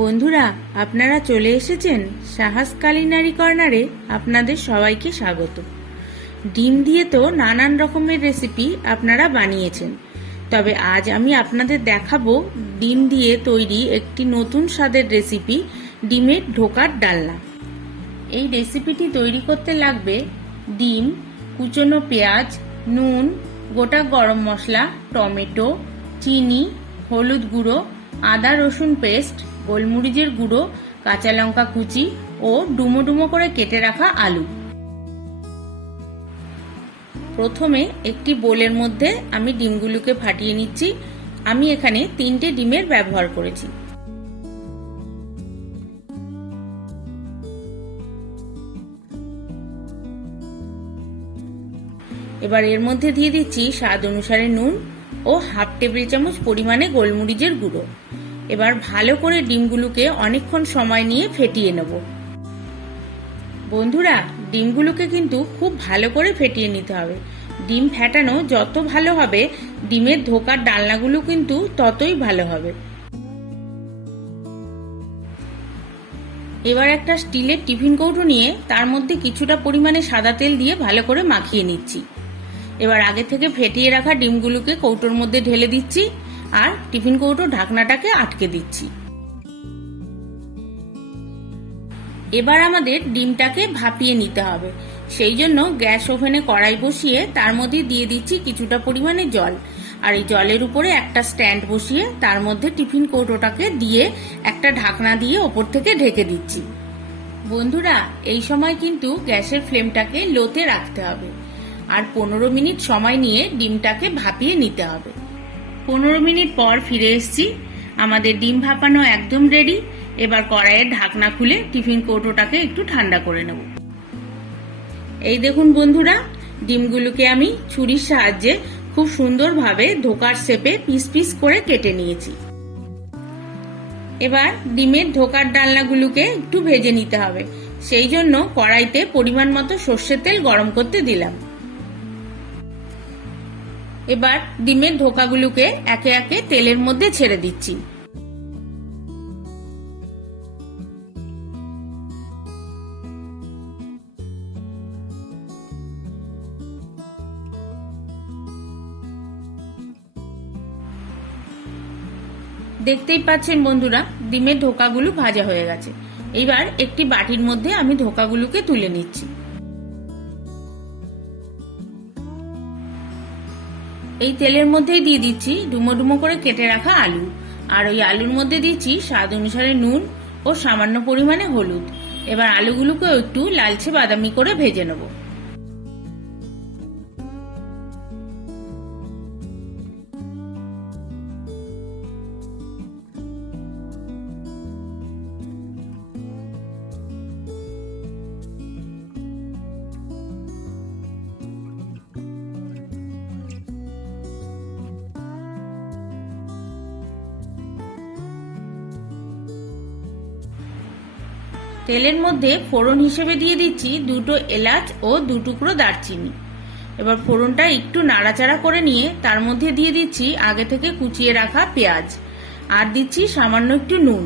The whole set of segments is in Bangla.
বন্ধুরা, আপনারা চলে এসেছেন সাহাস কালিনারি কর্নারে। আপনাদের সবাইকে স্বাগত। ডিম দিয়ে তো নানান রকমের রেসিপি আপনারা বানিয়েছেন। তবে আজ আমি আপনাদের দেখাবো ডিম দিয়ে তৈরি একটি নতুন স্বাদের রেসিপি ডিমের ঢোকার ডালনা। এই রেসিপিটি তৈরি করতে লাগবে ডিম, কুচনো পেঁয়াজ, নুন, গোটা গরম মশলা, টমেটো, চিনি, হলুদ গুঁড়ো, আদা রসুন পেস্ট গোলমরিচের গুঁড়ো, কাঁচা লঙ্কা কুচি ও ডুমো ডুমো করে কেটে রাখা আলু। প্রথমে একটি বোলের মধ্যে আমি ডিমগুলোকে ফাটিয়ে নিচ্ছি। আমি এখানে তিনটে ডিমের ব্যবহার করেছি। এবার এর মধ্যে দিয়ে দিচ্ছি স্বাদ অনুসারে নুন ও হাফ টেবিল চামচ পরিমাণে গোলমরিচের গুঁড়ো। এবার ভালো করে ডিমগুলোকে অনেকক্ষণ সময় নিয়ে ফেটিয়ে নেব। বন্ধুরা, ডিমগুলোকে কিন্তু খুব ভালো করে ফেটিয়ে নিতে হবে। ডিম ফেটানো যত ভালো হবে, ডিমের ধোকার ডালনাগুলো কিন্তু ততই ভালো হবে। এবার একটা স্টিলের টিফিন কৌটো নিয়ে তার মধ্যে কিছুটা পরিমাণে সাদা তেল দিয়ে ভালো করে মাখিয়ে নিচ্ছি। এবার আগে থেকে ফেটিয়ে রাখা ডিমগুলোকে কৌটোর মধ্যে ঢেলে দিচ্ছি। আর টিফিন কৌটো ঢাকনাটাকে আটকে দিচ্ছি। এবার আমাদের ডিমটাকে ভাপিয়ে নিতে হবে। সেই জন্য গ্যাস ওভেনে কড়াই বসিয়ে তার মধ্যে দিয়ে দিচ্ছি কিছুটা পরিমাণে জল। আর এই জলের উপরে একটা স্ট্যান্ড বসিয়ে তার মধ্যে টিফিন কৌটোটাকে দিয়ে একটা ঢাকনা দিয়ে ওপর থেকে ঢেকে দিচ্ছি। বন্ধুরা, এই সময় কিন্তু গ্যাসের ফ্লেমটাকে লোতে রাখতে হবে। আর পনেরো মিনিট সময় নিয়ে ডিমটাকে ভাপিয়ে নিতে হবে। পনেরো মিনিট পর ফিরে এসছি। আমাদের ডিম ভাপানো একদম রেডি এবার কড়াইয়ের ঢাকনা খুলে টিফিন কৌটোটাকে একটু ঠান্ডা করে নেব। এই দেখুন বন্ধুরা, ডিমগুলোকে আমি ছুরির সাহায্যে খুব সুন্দরভাবে ধোকার শেপে পিস পিস করে কেটে নিয়েছি। এবার ডিমের ধোকার ডালনাগুলোকে একটু ভেজে নিতে হবে। সেই জন্য কড়াইতে পরিমাণ মতো সর্ষের তেল গরম করতে দিলাম। এবার ডিমের ধোকাগুলোকে একে একে তেলের মধ্যে ছেড়ে দিচ্ছি। দেখতেই পাচ্ছেন বন্ধুরা, ডিমের ধোকাগুলো ভাজা হয়ে গেছে। এবার একটি বাটির মধ্যে আমি ধোকাগুলোকে তুলে নিচ্ছি। এই তেলের মধ্যেই দিয়ে দিচ্ছি ডুমো ডুমো করে কেটে রাখা আলু। আর ওই আলুর মধ্যে দিচ্ছি স্বাদ অনুসারে নুন ও সামান্য পরিমাণে হলুদ। এবার আলুগুলোকেও একটু লালচে বাদামি করে ভেজে নেব। তেলের মধ্যে ফোড়ন হিসেবে দিয়ে দিচ্ছি দুটো এলাচ ও দু টুকরো দারচিনি। এবার ফোড়নটা একটু নাড়াচাড়া করে নিয়ে তার মধ্যে দিয়ে দিচ্ছি আগে থেকে কুচিয়ে রাখা পেঁয়াজ। আর দিচ্ছি সামান্য একটু নুন।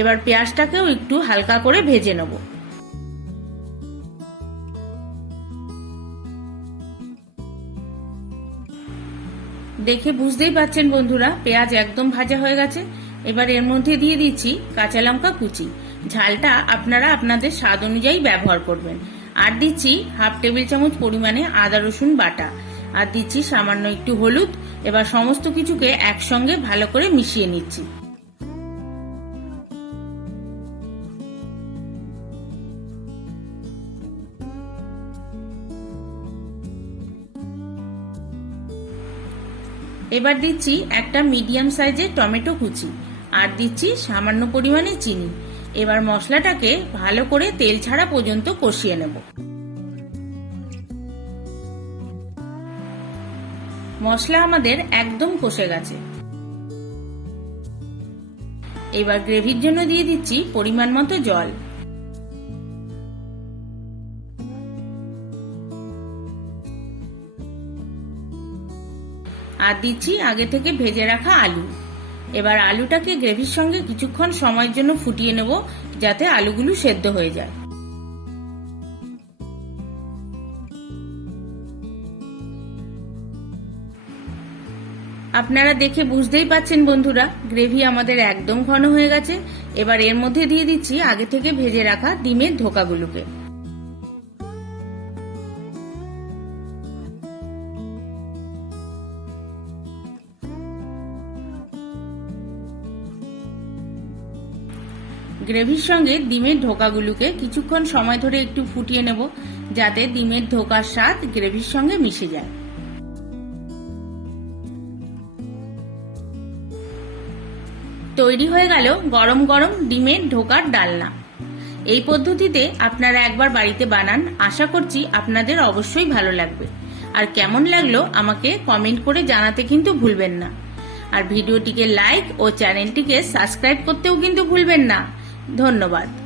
এবার পেঁয়াজটাকেও একটু হালকা করে ভেজে নেব। দেখে বুঝতেই পাচ্ছেন বন্ধুরা, পেঁয়াজ একদম ভাজা হয়ে গেছে। এবার এর মধ্যে দিয়ে দিচ্ছি কাঁচা লঙ্কা কুচি। ঝালটা আপনারা আপনাদের স্বাদ অনুযায়ী ব্যবহার করবেন। আর দিচ্ছি হাফ টেবিল চামচ পরিমাণে আদা রসুন বাটা। আর দিচ্ছি সামান্য একটু হলুদ। এবার সমস্ত কিছুকে একসঙ্গে ভালো করে মিশিয়ে নিচ্ছি। এবার দিচ্ছি একটা মিডিয়াম সাইজের টমেটো কুচি। আর দিচ্ছি সামান্য পরিমাণে চিনি। এবার মশলাটাকে ভালো করে তেল ছাড়া পর্যন্ত কষিয়ে নেব। মশলা আমাদের একদম কষে গেছে। এবার গ্রেভির জন্য দিয়ে দিচ্ছি পরিমাণ মতো জল। আর দিচ্ছি আগে থেকে ভেজে রাখা আলু। এবার আলুটাকে গ্রেভির সঙ্গে কিছুক্ষণ সময়ের জন্য ফুটিয়ে নেব যাতে আলুগুলো সেদ্ধ হয়ে যায়। আপনারা দেখে বুঝতেই পাচ্ছেন বন্ধুরা, গ্রেভি আমাদের একদম ঘন হয়ে গেছে। এবার এর মধ্যে দিয়ে দিচ্ছি আগে থেকে ভেজে রাখা ডিমের ধোকাগুলোকে। গ্রেভির সঙ্গে ডিমের ধোকাগুলোকে কিছুক্ষণ সময় ধরে একটু ফুটিয়ে নেব, যাতে ডিমের ধোকার স্বাদ গ্রেভির সঙ্গে মিশে যায়। তৈরি হয়ে গেল গরম গরম ডিমের ঢোকার ডালনা। এই পদ্ধতিতে আপনারা একবার বাড়িতে বানান, আশা করছি আপনাদের অবশ্যই ভালো লাগবে। আর কেমন লাগল আমাকে কমেন্ট করে জানাতে কিন্তু ভুলবেন না। আর ভিডিওটিকে লাইক ও চ্যানেলটিকে সাবস্ক্রাইব করতেও কিন্তু ভুলবেন না। ধন্যবাদ।